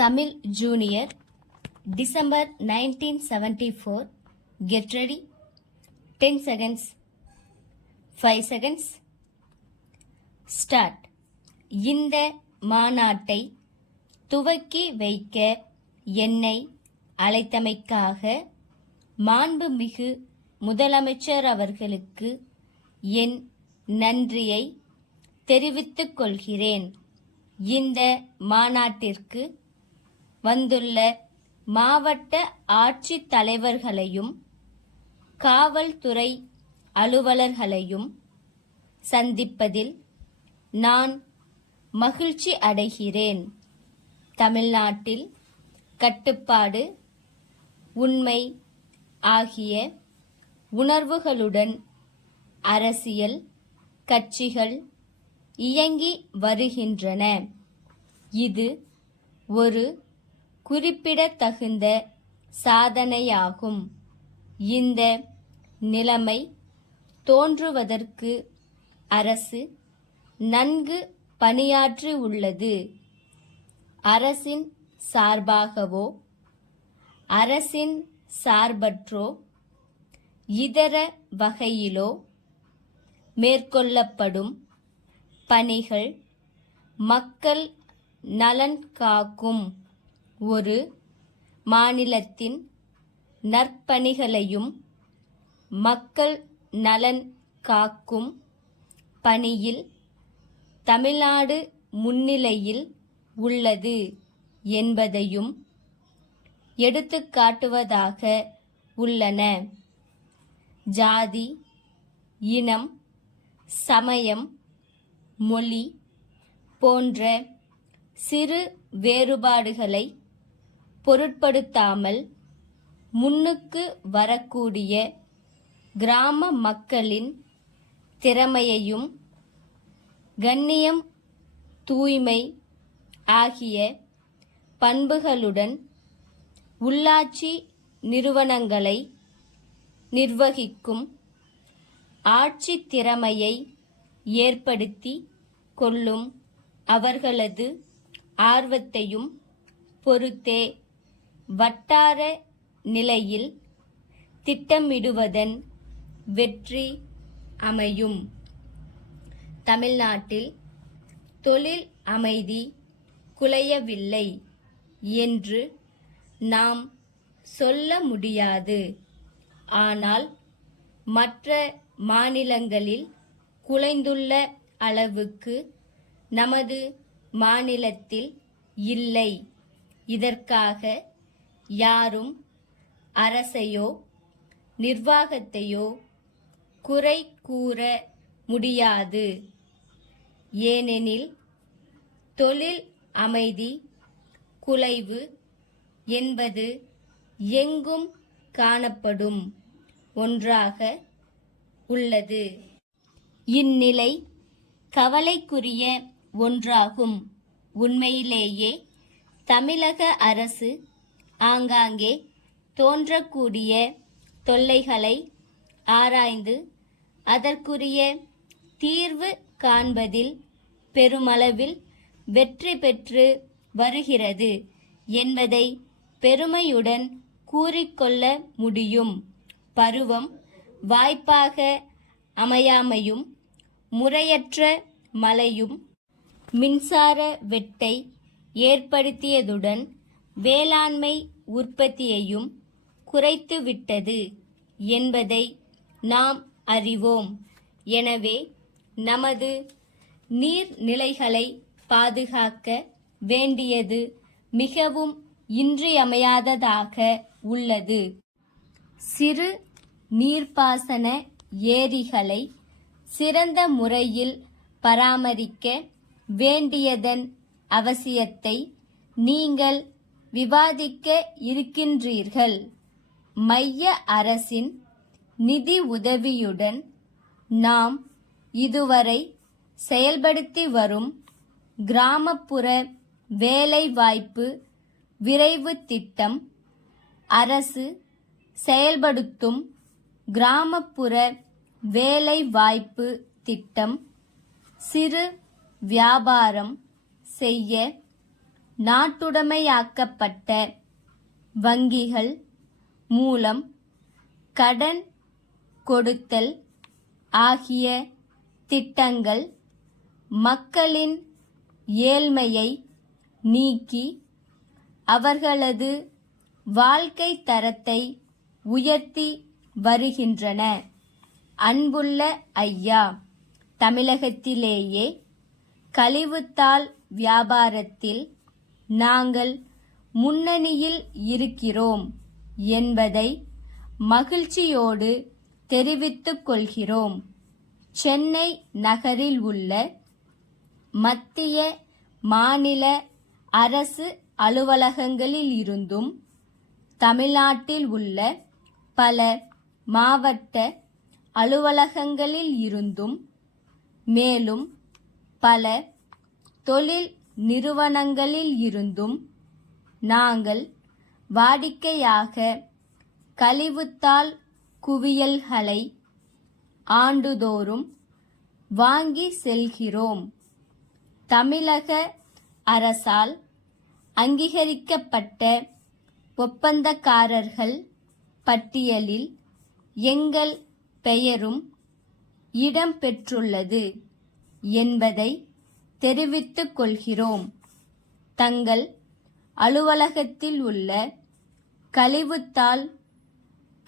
Tamil Junior, December 1974. Get ready. 10 seconds. 5 seconds. Start. இந்த மாநாட்டை துவக்கி வைக்க என்னை அழைத்தமைக்காக மாண்புமிகு முதலமைச்சர் அவர்களுக்கு என் நன்றியை தெரிவித்துக் கொள்கிறேன். இந்த மாநாட்டிற்கு வந்துள்ள மாவட்ட ஆட்சித் தலைவர்களையும் காவல்துறை அலுவலர்களையும் சந்திப்பதில் நான் மகிழ்ச்சி அடைகிறேன். தமிழ்நாட்டில் கட்டுப்பாடு, உண்மை ஆகிய உணர்வுகளுடன் அரசியல் கட்சிகள் இயங்கி வருகின்றன. இது ஒரு குறிப்பிடத்தகுந்த சாதனையாகும். இந்த நிலைமை தோன்றுவதற்கு அரசு நன்கு பணியாற்றி உள்ளது. அரசின் சார்பாகவோ அரசின் சார்பற்றோ இதர வகையிலோ மேற்கொள்ளப்படும் பணிகள் மக்கள் நலன் காக்கும் ஒரு மாநிலத்தின் நற்பணிகளையும் மக்கள் நலன் காக்கும் பணியில் தமிழ்நாடு முன்னிலையில் உள்ளது என்பதையும் எடுத்துக்காட்டுவதாக உள்ளன. ஜாதி, இனம், சமயம், மொழி போன்ற சிறு வேறுபாடுகளை பொருட்படுத்தாமல் முன்னுக்கு வரக்கூடிய கிராம மக்களின் திறமையையும் கண்ணியம், தூய்மை ஆகிய பண்புகளுடன் உள்ளாட்சி நிறுவனங்களை நிர்வகிக்கும் ஆட்சி திறமையை ஏற்படுத்தி கொள்ளும் அவர்களது ஆர்வத்தையும் பொறுத்தே வட்டார நிலையில் திட்டமிடுவதன் வெற்றி அமையும். தமிழ்நாட்டில் தொழில் அமைதி குலையவில்லை என்று நாம் சொல்ல முடியாது. ஆனால் மற்ற மாநிலங்களில் குலைந்துள்ள அளவுக்கு நமது மாநிலத்தில் இல்லை. இதற்காக யாரும் அரசையோ நிர்வாகத்தையோ குறை கூற முடியாது. ஏனெனில் தொழில் அமைதி குலைவு என்பது எங்கும் காணப்படும் ஒன்றாக உள்ளது. இந்நிலை கவலைக்குரிய ஒன்றாகும். உண்மையிலேயே தமிழக அரசு ஆங்காங்கே தோன்றக்கூடிய தொல்லைகளை ஆராய்ந்து அதற்குரிய தீர்வு காண்பதில் பெருமளவில் வெற்றி பெற்று வருகிறது என்பதை பெருமையுடன் கூறிக்கொள்ள முடியும். பருவம் வாய்ப்பாக அமையாமையும் முறையற்ற மழையும் மின்சார வெட்டை ஏற்படுத்தியதுடன் வேளாண்மை உற்பத்தியையும் குறைத்துவிட்டது என்பதை நாம் அறிவோம். எனவே நமது நீர்நிலைகளை பாதுகாக்க வேண்டியது மிகவும் இன்றியமையாததாக உள்ளது. சிறு நீர்ப்பாசன ஏரிகளை சிறந்த முறையில் பராமரிக்க வேண்டியதன் அவசியத்தை நீங்கள் விவாதிக்க இருக்கின்றீர்கள். மைய அரசின் நிதி உதவியுடன் நாம் இதுவரை செயல்படுத்தி வரும் கிராமப்புற வேலைவாய்ப்பு விரைவு திட்டம், அரசு செயல்படுத்தும் கிராமப்புற வேலைவாய்ப்பு திட்டம் சிறு வியாபாரம் செய்ய நாட்டுடைமையாக்கப்பட்ட வங்கிகள் மூலம் கடன் கொடுத்தல் ஆகிய திட்டங்கள் மக்களின் ஏழ்மையை நீக்கி அவர்களது வாழ்க்கை தரத்தை உயர்த்தி வருகின்றன. அன்புள்ள ஐயா, தமிழகத்திலேயே கழிவுத்தாள் வியாபாரத்தில் நாங்கள் முன்னணியில் இருக்கிறோம் என்பதை மகிழ்ச்சியோடு தெரிவித்துக் கொள்கிறோம். சென்னை நகரில் உள்ள மத்திய மாநில அரசு அலுவலகங்களில் இருந்தும் தமிழ்நாட்டில் உள்ள பல மாவட்ட அலுவலகங்களில் இருந்தும் மேலும் பல தொழில் நிறுவனங்களில் இருந்தும் நாங்கள் வாடிக்கையாக கழிவுத்தாள் குவியல்களை ஆண்டுதோறும் வாங்கி செல்கிறோம். தமிழக அரசால் அங்கீகரிக்கப்பட்ட ஒப்பந்தக்காரர்கள் பட்டியலில் எங்கள் பெயரும் இடம்பெற்றுள்ளது என்பதை தெரிவித்துக் கொள்கிறோம். தங்கள் அலுவலகத்தில் உள்ள கழிவுத்தாள்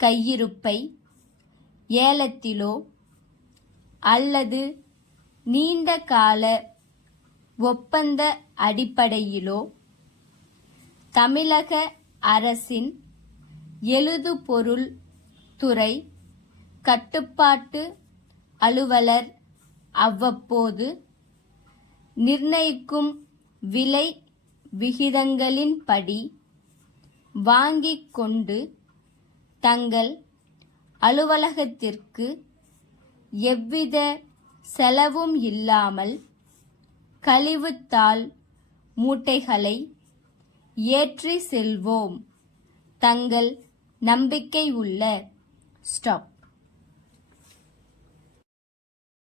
கையிருப்பை ஏலத்திலோ அல்லது நீண்ட கால ஒப்பந்த அடிப்படையிலோ தமிழக அரசின் எழுதுபொருள் துறை கட்டுப்பாட்டு அலுவலர் அவ்வப்போது நிர்ணயிக்கும் விலை விகிதங்களின்படி வாங்கிக் கொண்டு தங்கள் அலுவலகத்திற்கு எவ்வித செலவும் இல்லாமல் கழிவுத்தாள் மூட்டைகளை ஏற்றி செல்வோம். தங்கள் நம்பிக்கை உள்ள ஸ்டாப்.